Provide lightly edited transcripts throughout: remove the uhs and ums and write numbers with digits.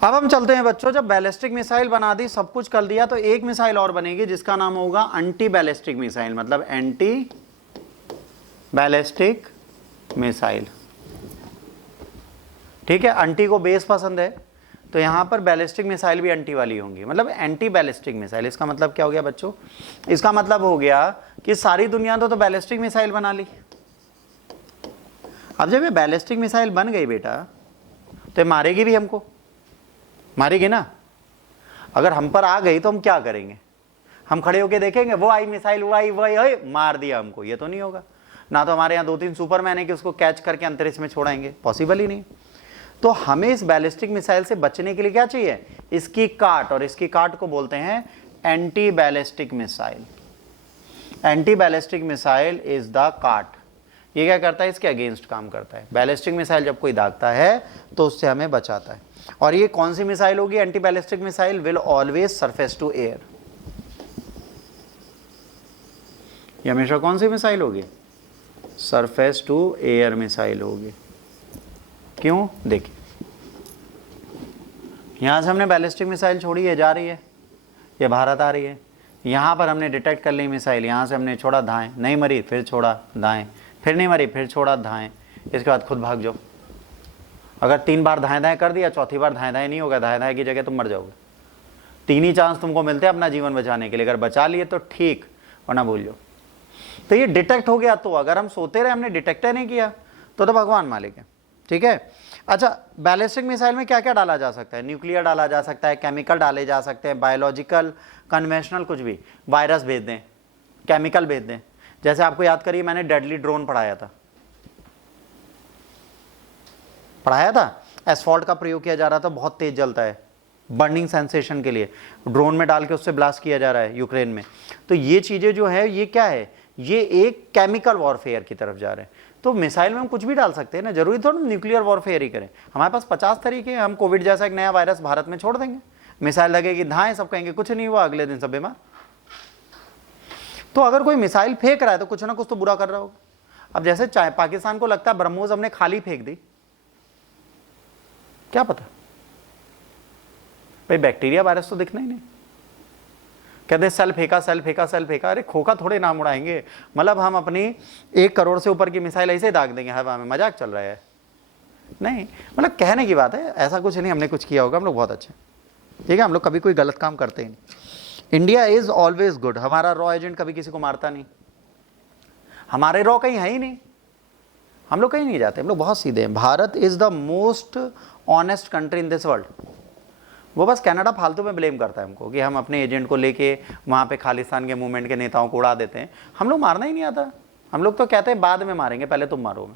अब हम चलते हैं बच्चों, जब बैलिस्टिक मिसाइल बना दी, सब कुछ कर दिया, तो एक मिसाइल और बनेगी जिसका नाम होगा एंटी बैलिस्टिक मिसाइल, मतलब एंटी बैलिस्टिक मिसाइल। ठीक है, एंटी को बेस पसंद है, तो यहां पर बैलिस्टिक मिसाइल भी एंटी वाली होंगी, मतलब एंटी बैलिस्टिक मिसाइल। इसका मतलब क्या हो गया बच्चों? इसका मतलब हो गया कि सारी दुनिया तो बैलिस्टिक मिसाइल बना ली। अब जब ये बैलिस्टिक मिसाइल बन गई बेटा, तो मारेगी भी हमको, मारेगी ना। अगर हम पर आ गई तो हम क्या करेंगे? हम खड़े होके देखेंगे वो आई मिसाइल, वो आई, मार दिया हमको? ये तो नहीं होगा ना। तो हमारे यहाँ 2-3 सुपरमैन है कि उसको कैच करके अंतरिक्ष में छोड़ाएंगे, पॉसिबल ही नहीं। तो हमें इस बैलिस्टिक मिसाइल से बचने के लिए क्या चाहिए? इसकी काट, और इसकी काट को बोलते हैं anti ballistic missile. Anti ballistic missile is the काट। ये क्या करता है? इसके अगेंस्ट काम करता है। बैलिस्टिक मिसाइल जब कोई दागता है तो उससे हमें बचाता है। और ये कौन सी मिसाइल होगी? Anti ballistic missile will always surface to air. ये हमेशा कौन सी मिसाइल होगी? सरफेस टू एयर मिसाइल होगी। क्यों? देखिए, यहां से हमने बैलिस्टिक मिसाइल छोड़ी है, जा रही है, ये भारत आ रही है। यहां पर हमने डिटेक्ट कर ली मिसाइल, यहां से हमने छोड़ा, दाएं, नहीं मरी, फिर छोड़ा दाएं, फिर नहीं मरी, फिर छोड़ा दाएं। इसके बाद खुद भाग जाओ। अगर 3 बार दाएं दाएं कर दिया, चौथी बार दाएं दाएं नहीं होगा, दाएं दाएं की जगह तुम मर जाओगे। 3 ही चांस तुमको मिलते हैं अपना जीवन बचाने के लिए। अगर बचा लिए तो ठीक, वरना भूल जाओ। तो ये डिटेक्ट हो गया, तो अगर हम सोते रहे, हमने डिटेक्ट नहीं किया, तो भगवान मालिक है। ठीक है। अच्छा, बैलिस्टिक मिसाइल में क्या क्या डाला जा सकता है? न्यूक्लियर डाला जा सकता है, केमिकल डाले जा सकते हैं, बायोलॉजिकल, कन्वेंशनल, कुछ भी। वायरस भेज दें, केमिकल भेज दें। जैसे आपको याद करिए, मैंने डेडली ड्रोन पढ़ाया था। एसफॉल्ट का प्रयोग किया जा रहा था, बहुत तेज जलता है, बर्निंग सेंसेशन के लिए ड्रोन में डाल के उससे ब्लास्ट किया जा रहा है यूक्रेन में। तो ये चीजें जो है, ये क्या है? ये एक केमिकल वॉरफेयर की तरफ जा रहे हैं। तो मिसाइल में हम कुछ भी डाल सकते हैं ना, जरूरी थोड़ा न्यूक्लियर वॉरफेयर ही करें। हमारे पास 50 तरीके हैं। हम कोविड जैसा एक नया वायरस भारत में छोड़ देंगे, मिसाइल लगेगी, धाएं, सब कहेंगे कुछ नहीं हुआ, अगले दिन सब बीमार। तो अगर कोई मिसाइल फेंक रहा है तो कुछ ना कुछ तो बुरा कर रहा होगा। अब जैसे चाहे पाकिस्तान को लगता है ब्रह्मोस हमने खाली फेंक दी, क्या पता भाई, बैक्टीरिया वायरस तो दिखना ही नहीं। कहते सेल फेंका। अरे खोखा थोड़े नाम उड़ाएंगे। मतलब हम अपनी 1 करोड़ से ऊपर की मिसाइल ऐसे दाग देंगे हवा में? मजाक चल रहा है? नहीं, मतलब कहने की बात है, ऐसा कुछ नहीं हमने कुछ किया होगा। हम लोग बहुत अच्छे, ठीक है, हम लोग कभी कोई गलत काम करते ही नहीं। India is always good. हमारा रॉ एजेंट कभी किसी को मारता नहीं। हमारे रॉ कहीं है ही नहीं, हम लोग कहीं नहीं जाते, हम लोग बहुत सीधे हैं। Bharat is the most honest country in this world. वो बस कनाडा फालतू में ब्लेम करता है हमको कि हम अपने एजेंट को लेके वहाँ पे खालिस्तान के मूवमेंट के नेताओं को उड़ा देते हैं। हम लोग मारना ही नहीं आता। हम लोग तो कहते हैं बाद में मारेंगे, पहले तुम मारोगे।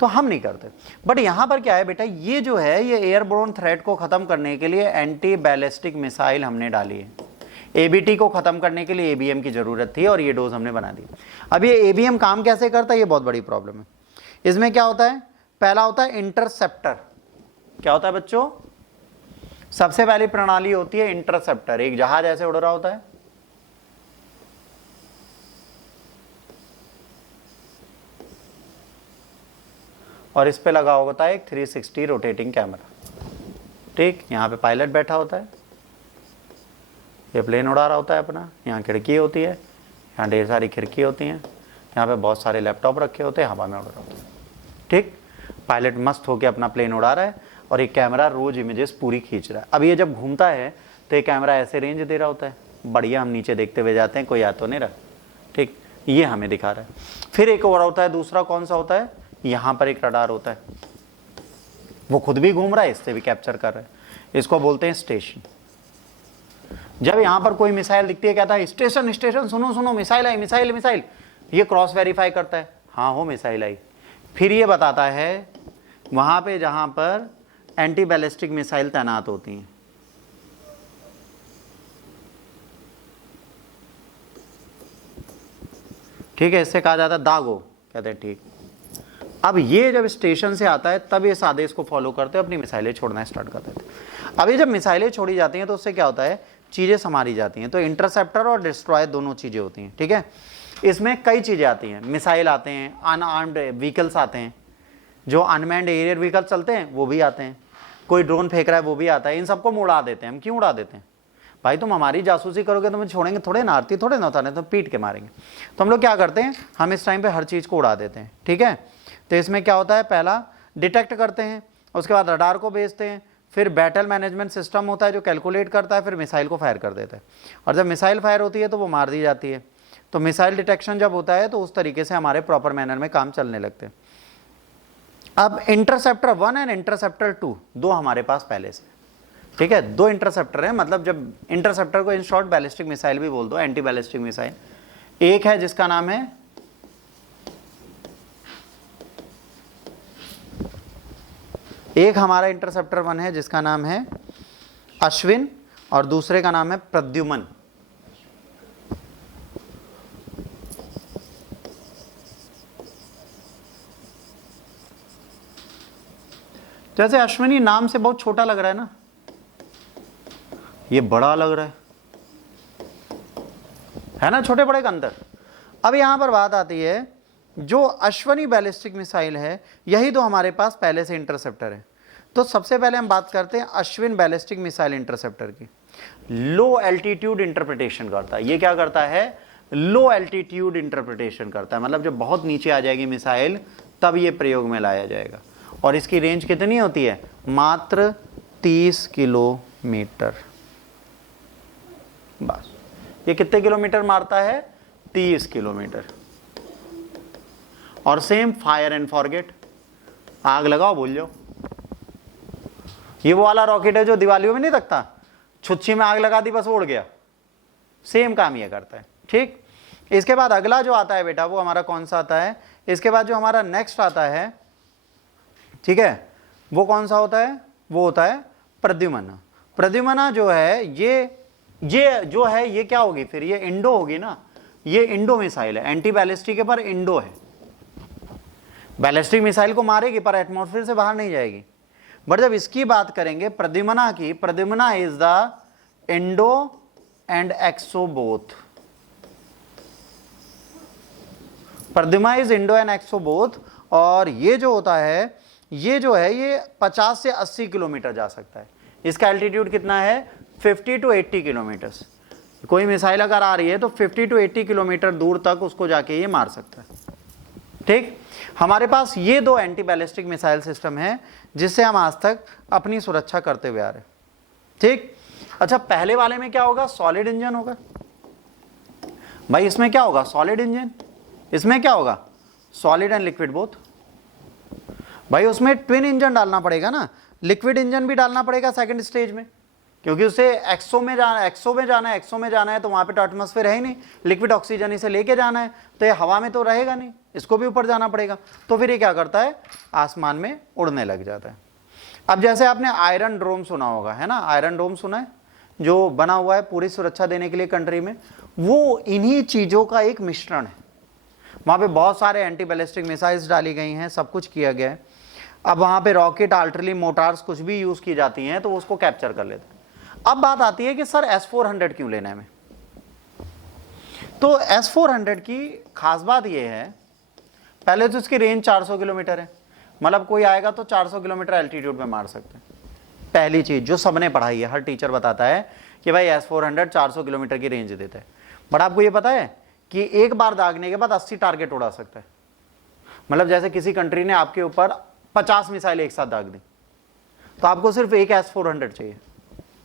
तो हम नहीं करते। बट यहाँ पर क्या है बेटा, ये जो है, ये एयरबोर्न थ्रेट को ख़त्म करने के लिए एंटी बैलिस्टिक मिसाइल हमने डाली है। एबीटी को ख़त्म करने के लिए एबीएम की ज़रूरत थी, और ये डोज हमने बना दी। अब ये एबीएम काम कैसे करता है, ये बहुत बड़ी प्रॉब्लम है। इसमें क्या होता है? पहला होता है इंटरसेप्टर। क्या होता है बच्चों? सबसे पहली प्रणाली होती है इंटरसेप्टर। एक जहाज ऐसे उड़ रहा होता है, और इस पे लगा होता है एक 360 रोटेटिंग कैमरा। ठीक, यहां पे पायलट बैठा होता है, ये प्लेन उड़ा रहा होता है अपना। यहाँ खिड़की होती है, यहाँ ढेर सारी खिड़की होती हैं, यहाँ पे बहुत सारे लैपटॉप रखे होते हैं, हवा में उड़ रहा होता है। ठीक, पायलट मस्त होकर अपना प्लेन उड़ा रहा है, और एक कैमरा रोज इमेजेस पूरी खींच रहा है। अब ये जब घूमता है तो ये कैमरा ऐसे रेंज दे रहा होता है, बढ़िया। हम नीचे देखते हुए जाते हैं, कोई आ तो नहीं रहा। ठीक, ये हमें दिखा रहा है। फिर एक और होता है, दूसरा कौन सा होता है? यहाँ पर एक रडार होता है, वो खुद भी घूम रहा है, इससे भी कैप्चर कर रहा है। इसको बोलते हैं स्टेशन। जब यहाँ पर कोई मिसाइल दिखती है, कहता है स्टेशन स्टेशन, सुनो सुनो, मिसाइल आई, मिसाइल मिसाइल। ये क्रॉस वेरीफाई करता है, हाँ हो मिसाइल आई। फिर ये बताता है वहां पे जहां पर एंटी बैलिस्टिक मिसाइल तैनात होती हैं। ठीक है, इससे कहा जाता है दागो, कहते हैं ठीक। अब ये जब स्टेशन से आता है, तब इस आदेश को फॉलो करते हैं, अपनी मिसाइलें छोड़ना स्टार्ट कर देते हैं। अब ये जब मिसाइलें छोड़ी जाती हैं तो उससे क्या होता है? चीजें संभाली जाती हैं। तो इंटरसेप्टर और डिस्ट्रॉय दोनों चीजें होती हैं। ठीक है, इसमें कई चीजें आती हैं। मिसाइल आते हैं, अनआर्म्ड व्हीकल्स आते हैं, जो अनमैन्ड एरियर व्हीकल चलते हैं वो भी आते हैं, कोई ड्रोन फेंक रहा है वो भी आता है, इन सबको हम उड़ा देते हैं। हम क्यों उड़ा देते हैं? भाई तुम हमारी जासूसी करोगे तो मुझे छोड़ेंगे थोड़े ना, आरती थोड़े ना उतारने, तो पीट के मारेंगे। तो हम लोग क्या करते हैं, हम इस टाइम पे हर चीज़ को उड़ा देते हैं, ठीक है। तो इसमें क्या होता है, पहला डिटेक्ट करते हैं, उसके बाद रडार को भेजते हैं, फिर बैटल मैनेजमेंट सिस्टम होता है जो कैलकुलेट करता है, फिर मिसाइल को फायर कर देता है, और जब मिसाइल फायर होती है तो वो मार दी जाती है। तो मिसाइल डिटेक्शन जब होता है तो उस तरीके से हमारे प्रॉपर मैनर में काम चलने लगते हैं। अब इंटरसेप्टर 1 एंड इंटरसेप्टर 2 दो हमारे पास पहले से, ठीक है, दो इंटरसेप्टर है। मतलब जब इंटरसेप्टर को इन शॉर्ट बैलिस्टिक मिसाइल भी बोल दो, एंटी बैलिस्टिक मिसाइल। एक है जिसका नाम है एक हमारा इंटरसेप्टर 1 है जिसका नाम है अश्विन, और दूसरे का नाम है प्रद्युमन। जैसे अश्विनी नाम से बहुत छोटा लग रहा है ना, ये बड़ा लग रहा है ना, छोटे बड़े का अंतर। अब यहां पर बात आती है, जो अश्विनी बैलिस्टिक मिसाइल है यही तो हमारे पास पहले से इंटरसेप्टर है। तो सबसे पहले हम बात करते हैं अश्विन बैलिस्टिक मिसाइल इंटरसेप्टर की। लो एल्टीट्यूड इंटरप्रिटेशन करता है। ये क्या करता है, लो एल्टीट्यूड इंटरप्रिटेशन करता है, मतलब जब बहुत नीचे आ जाएगी मिसाइल तब ये प्रयोग में लाया जाएगा। और इसकी रेंज कितनी होती है, मात्र 30 किलोमीटर। बस ये कितने किलोमीटर मारता है, 30 किलोमीटर। और सेम फायर एंड फॉरगेट, आग लगाओ भूल जाओ। ये वो वाला रॉकेट है जो दिवालियों में नहीं रखता, छुच्छी में आग लगा दी बस उड़ गया, सेम काम ये करता है, ठीक। इसके बाद अगला जो आता है बेटा वो हमारा कौन सा आता है, इसके बाद जो हमारा नेक्स्ट आता है, ठीक है, वो कौन सा होता है, वो होता है प्रद्युम्ना। प्रद्युम्ना जो है ये जो है ये क्या होगी फिर, ये इंडो होगी ना, ये इंडो मिसाइल है, एंटी बैलिस्टिक के पर इंडो है। बैलिस्टिक मिसाइल को मारेगी पर एटमॉस्फेयर से बाहर नहीं जाएगी। बट जब इसकी बात करेंगे प्रद्युम्ना की, Pradyumna is the indo and exo both. Pradyumna is indo and exo both. और ये जो होता है ये 50 से 80 किलोमीटर जा सकता है। इसका एल्टीट्यूड कितना है, 50 to 80 किलोमीटर। कोई मिसाइल अगर आ रही है तो 50 to 80 किलोमीटर दूर तक उसको जाके ये मार सकता है, ठीक। हमारे पास ये दो एंटी बैलिस्टिक मिसाइल सिस्टम है जिससे हम आज तक अपनी सुरक्षा करते हुए आ रहे, ठीक। अच्छा, पहले वाले में क्या होगा, सॉलिड इंजन होगा। भाई इसमें क्या होगा, सॉलिड इंजन। इसमें क्या होगा, सॉलिड एंड लिक्विड बोथ। भाई उसमें ट्विन इंजन डालना पड़ेगा ना, लिक्विड इंजन भी डालना पड़ेगा सेकंड स्टेज में, क्योंकि उसे एक्सो में जाना है तो वहां पे तो एटमॉस्फेयर है ही नहीं, लिक्विड ऑक्सीजन इसे लेके जाना है तो ये हवा में तो रहेगा नहीं, इसको भी ऊपर जाना पड़ेगा। तो फिर ये क्या करता है, आसमान में उड़ने लग जाता है। अब जैसे आपने आयरन डोम सुना होगा, है ना, आयरन डोम सुना है, जो बना हुआ है पूरी सुरक्षा देने के लिए कंट्री में, वो इन्हीं चीजों का एक मिश्रण है। वहां पे बहुत सारे एंटी बैलिस्टिक मिसाइल्स डाली गई हैं, सब कुछ किया गया है। अब वहां पे रॉकेट, आर्टिलरी, मोटार्स कुछ भी यूज की जाती हैं तो उसको कैप्चर कर लेते हैं। अब बात आती है कि सर S-400 क्यों लेना है हमें। तो S-400 की खास बात यह है, पहले तो इसकी रेंज 400 किलोमीटर है, मतलब कोई आएगा तो 400 किलोमीटर एल्टीट्यूड में मार सकते हैं। पहली चीज जो सबने पढ़ाई है, हर टीचर बताता है कि भाई S-400 400 किलोमीटर की रेंज देता है। बट आपको ये पता है कि एक बार दागने के बाद 80 टारगेट उड़ा सकता है। मतलब जैसे किसी कंट्री ने आपके ऊपर 50 मिसाइल एक साथ दाग दी तो आपको सिर्फ एक S-400 चाहिए,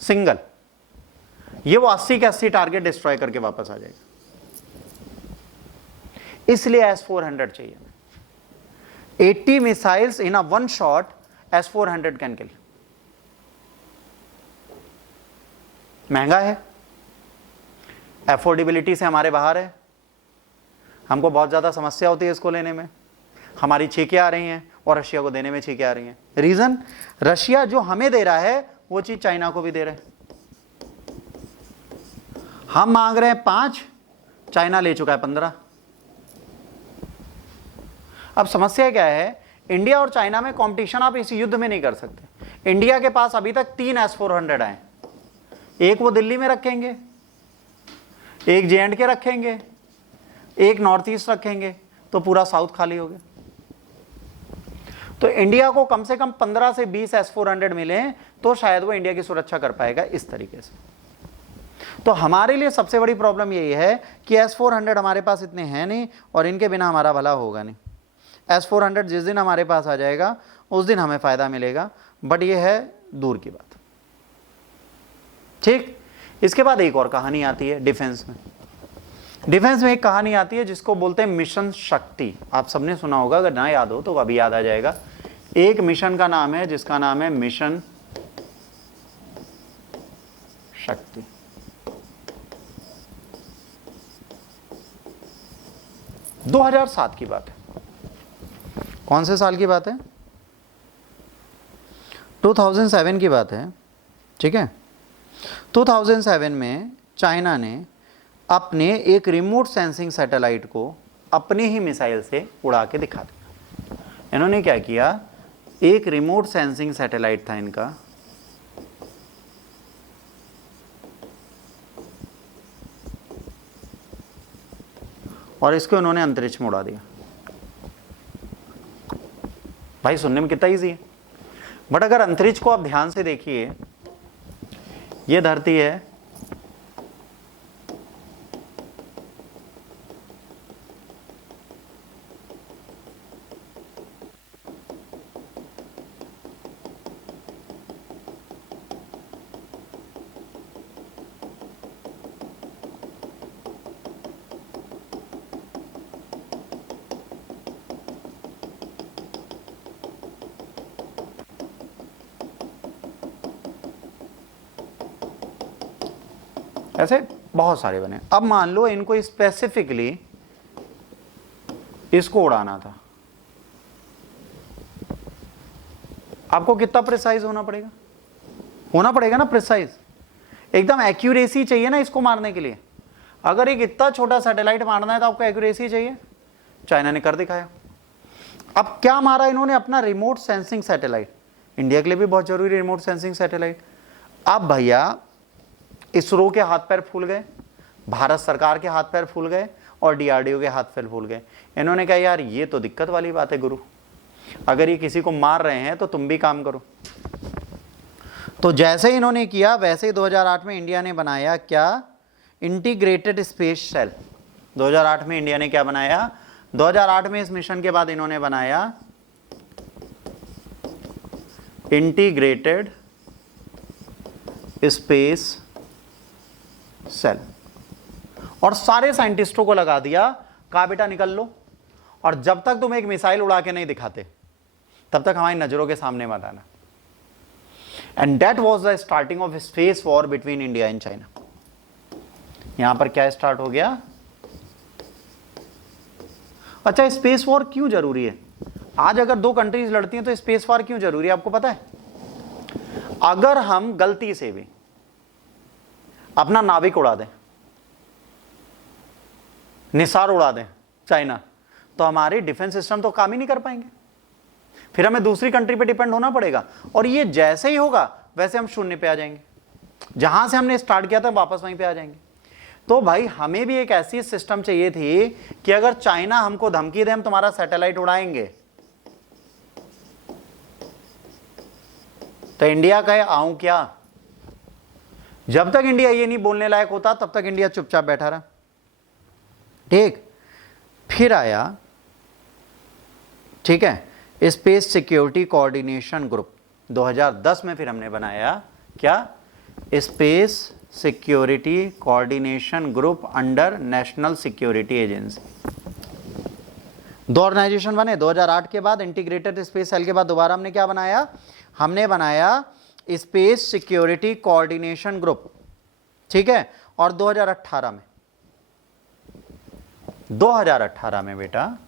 सिंगल, ये वो 80 के 80 टारगेट डिस्ट्रॉय करके वापस आ जाएगा। इसलिए S-400 चाहिए। 80 missiles in a one shot S-400 can kill. महंगा है, एफोर्डेबिलिटी से हमारे बाहर है, हमको बहुत ज्यादा समस्या होती है इसको लेने में, हमारी छींकें आ रही हैं और रशिया को देने में छींकें आ रही हैं। रीजन, रशिया जो हमें दे रहा है वो चीज चाइना को भी दे रहे हैं। हम मांग रहे हैं 5, चाइना ले चुका है 15। अब समस्या क्या है, इंडिया और चाइना में कंपटीशन आप इस युद्ध में नहीं कर सकते। इंडिया के पास अभी तक 3 S-400 आए, एक वो दिल्ली में रखेंगे, एक J&K रखेंगे, एक नॉर्थ ईस्ट रखेंगे, तो पूरा साउथ खाली हो गया। तो इंडिया को कम से कम 15 से 20 S-400 मिले तो शायद वो इंडिया की सुरक्षा कर पाएगा इस तरीके से। तो हमारे लिए सबसे बड़ी प्रॉब्लम यही है कि S-400 हमारे पास इतने हैं नहीं और इनके बिना हमारा भला होगा नहीं। S-400 जिस दिन हमारे पास आ जाएगा उस दिन हमें फायदा मिलेगा, बट ये है दूर की बात। ठीक, इसके बाद एक और कहानी आती है डिफेंस में। डिफेंस में एक कहानी आती है जिसको बोलते हैं मिशन शक्ति। आप सबने सुना होगा, अगर ना याद हो तो अभी याद आ जाएगा। एक मिशन का नाम है जिसका नाम है मिशन शक्ति। दो 2007 की बात है। कौन से साल की बात है? 2007 की बात है। ठीक है, 2007 में चाइना ने अपने एक रिमोट सेंसिंग सैटेलाइट को अपनी ही मिसाइल से उड़ा के दिखा दिया। इन्होंने क्या किया, एक रिमोट सेंसिंग सैटेलाइट था इनका, और इसको इन्होंने अंतरिक्ष में उड़ा दिया। भाई सुनने में कितना ईजी है, बट अगर अंतरिक्ष को आप ध्यान से देखिए, ये धरती है, ऐसे बहुत सारे बने। अब मान लो इनको स्पेसिफिकली इसको उड़ाना था, आपको कितना प्रिसाइज होना पड़ेगा ना प्रिसाइज, एकदम एक्यूरेसी चाहिए ना इसको मारने के लिए। अगर एक इतना छोटा सैटेलाइट मारना है तो आपको एक्यूरेसी चाहिए। चाइना ने कर दिखाया। अब क्या मारा इन्होंने? अपना रिमोट सेंसिंग सैटेलाइट। इंडिया के लिए भी बहुत जरूरी रिमोट सेंसिंग सैटेलाइट। अब भैया इसरो के हाथ पैर फूल गए, भारत सरकार के हाथ पैर फूल गए और DRDO के हाथ पैर फूल गए। इन्होंने कहा यार ये तो दिक्कत वाली बात है गुरु, अगर ये किसी को मार रहे हैं तो तुम भी काम करो। तो जैसे इन्होंने किया वैसे ही 2008 में इंडिया ने बनाया क्या, इंटीग्रेटेड स्पेस सेल। 2008 में इंडिया ने क्या बनाया? 2008 में इस मिशन के बाद इन्होंने बनाया इंटीग्रेटेड स्पेस सेल, और सारे साइंटिस्टों को लगा दिया, कहा बेटा निकल लो, और जब तक तुम एक मिसाइल उड़ा के नहीं दिखाते तब तक हमारी नजरों के सामने मत आना। And that was the starting of space war between India and China. यहां पर क्या स्टार्ट हो गया? अच्छा, स्पेस वॉर क्यों जरूरी है? आज अगर दो कंट्रीज लड़ती हैं तो स्पेस वॉर क्यों जरूरी है आपको पता है? अगर हम गलती से भी अपना नाविक उड़ा दें, निसार उड़ा दें चाइना, तो हमारे डिफेंस सिस्टम तो काम ही नहीं कर पाएंगे, फिर हमें दूसरी कंट्री पे डिपेंड होना पड़ेगा। और ये जैसे ही होगा वैसे हम शून्य पे आ जाएंगे, जहां से हमने स्टार्ट किया था वापस वहीं पे आ जाएंगे। तो भाई हमें भी एक ऐसी सिस्टम चाहिए थी कि अगर चाइना हमको धमकी दे हम तुम्हारा सैटेलाइट उड़ाएंगे, तो इंडिया कहे आऊं क्या? जब तक इंडिया ये नहीं बोलने लायक होता तब तक इंडिया चुपचाप बैठा रहा। ठीक, फिर आया, ठीक है, स्पेस सिक्योरिटी कोऑर्डिनेशन ग्रुप 2010 में। फिर हमने बनाया क्या? Space security coordination group under national security agency. दो ऑर्गेनाइजेशन बने 2008 के बाद। इंटीग्रेटेड स्पेस सेल के बाद दोबारा हमने क्या बनाया? हमने बनाया स्पेस सिक्योरिटी कोऑर्डिनेशन ग्रुप। ठीक है, और 2018 में बेटा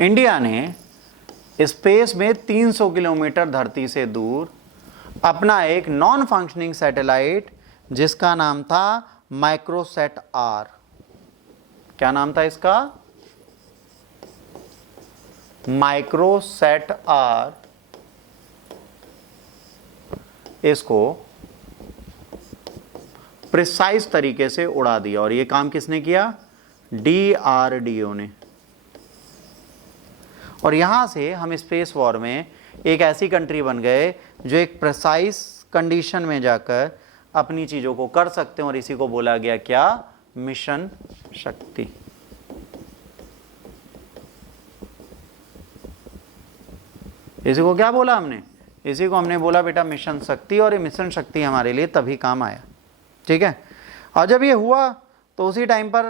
इंडिया ने स्पेस में 300 किलोमीटर धरती से दूर अपना एक नॉन फंक्शनिंग सैटेलाइट जिसका नाम था माइक्रोसैट आर। क्या नाम था इसका? Microsat are. इसको प्रिसाइज तरीके से उड़ा दिया। और ये काम किसने किया? DRDO ने। और यहां से हम स्पेस वॉर में एक ऐसी कंट्री बन गए जो एक प्रिसाइज कंडीशन में जाकर अपनी चीजों को कर सकते हैं, और इसी को बोला गया क्या? मिशन शक्ति। इसी को क्या बोला हमने? इसी को हमने बोला बेटा मिशन शक्ति, और ये मिशन शक्ति हमारे लिए तभी काम आया, ठीक है। और जब ये हुआ तो उसी टाइम पर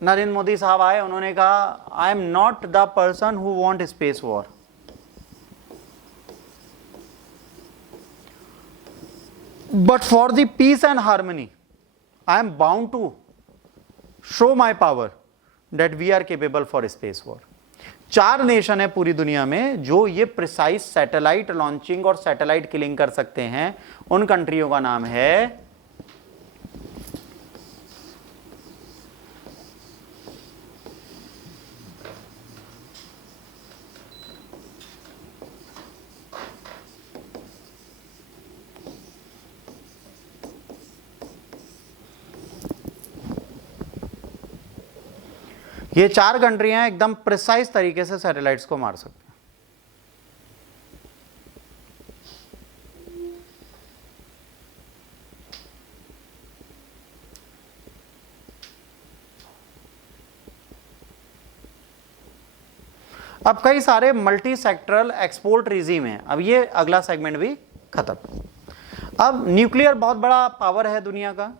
नरेंद्र मोदी साहब आए, उन्होंने कहा I am not the person who want space war, but for the peace and harmony I am bound to show my power that we are capable for space war. 4 nation है पूरी दुनिया में जो ये प्रिसाइज सैटेलाइट लॉन्चिंग और satellite killing कर सकते हैं। उन कंट्रियों का नाम है ये 4 कंट्रियां एकदम प्रिसाइज तरीके से सैटेलाइट्स को मार सकते हैं। अब कई सारे मल्टी सेक्टरल एक्सपोर्ट रिजीम है। अब ये अगला सेगमेंट भी खत्म। अब न्यूक्लियर बहुत बड़ा पावर है दुनिया का,